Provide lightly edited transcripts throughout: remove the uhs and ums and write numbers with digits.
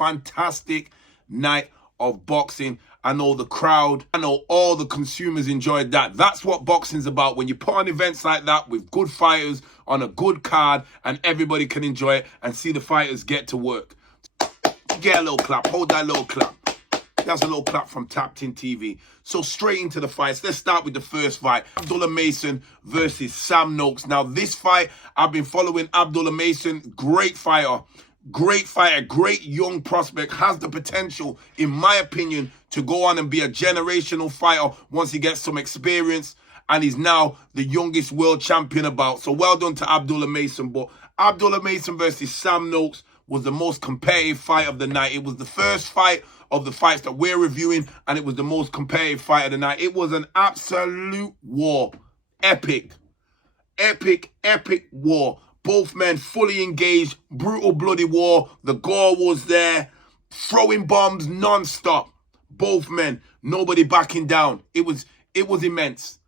fantastic night of boxing. I know the crowd, I know all the consumers enjoyed that. That's what boxing's about. When you put on events like that with good fighters on a good card and everybody can enjoy it and see the fighters get to work. Get a little clap. Hold that little clap. That's a little clap from Tapped In TV. So straight into the fights. Let's start with the first fight. Abdullah Mason versus Sam Noakes. Now this fight, I've been following Abdullah Mason. Great fighter. Great fighter. Great young prospect. Has the potential, in my opinion, to go on and be a generational fighter once he gets some experience. And he's now the youngest world champion about. So well done to Abdullah Mason. But Abdullah Mason versus Sam Noakes was the most competitive fight of the night. It was the first fight of the fights that we're reviewing, and it was the most competitive fight of the night. It was an absolute war. Epic. Epic, epic war. Both men fully engaged. Brutal, bloody war. The gore was there. Throwing bombs non-stop. Both men. Nobody backing down. It was immense.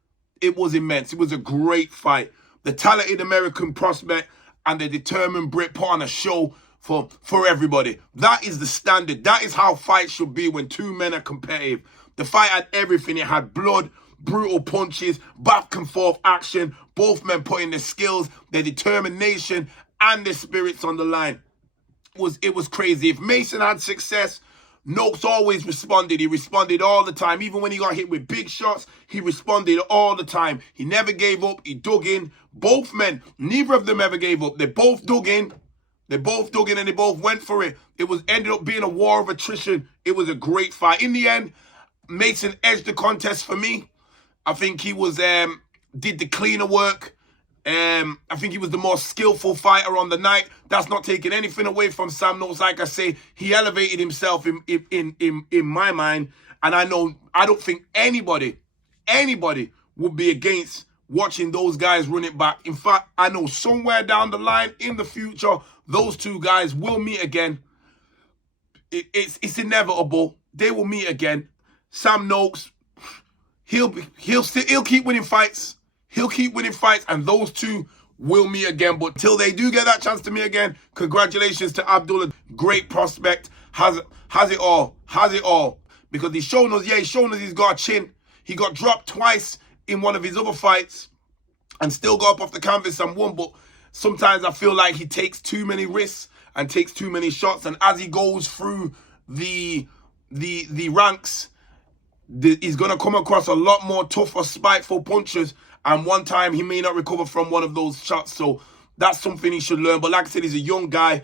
It was immense. It was a great fight. The talented American prospect and the determined Brit put on a show for everybody. That is the standard. That is how fights should be when two men are competitive. The fight had everything. It had blood, brutal punches, back and forth action. Both men putting their skills, their determination, and their spirits on the line. It was crazy. If Mason had success, Noakes always responded. He responded all the time. Even when he got hit with big shots, he responded all the time. He never gave up. He dug in. Both men, neither of them ever gave up. They both dug in. They both dug in and they both went for it. It ended up being a war of attrition. It was a great fight. In the end, Mason edged the contest for me. I think he was did the cleaner work. I think he was the more skillful fighter on the night. That's not taking anything away from Sam Noakes. Like I say, he elevated himself in my mind. And I don't think anybody would be against watching those guys run it back. In fact, I know somewhere down the line in the future, those two guys will meet again. It's inevitable. They will meet again. Sam Noakes, he'll keep winning fights. He'll keep winning fights, and those two will meet again. But till they do get that chance to meet again, congratulations to Abdullah. Great prospect. Has it all. Has it all. Because he's shown us he's got a chin. He got dropped twice in one of his other fights and still got up off the canvas and won. But sometimes I feel like he takes too many risks and takes too many shots. And as he goes through the ranks, he's going to come across a lot more tougher, spiteful punches. And one time he may not recover from one of those shots. So that's something he should learn. But like I said, he's a young guy.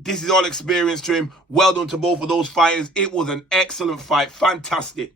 This is all experience to him. Well done to both of those fighters. It was an excellent fight. Fantastic.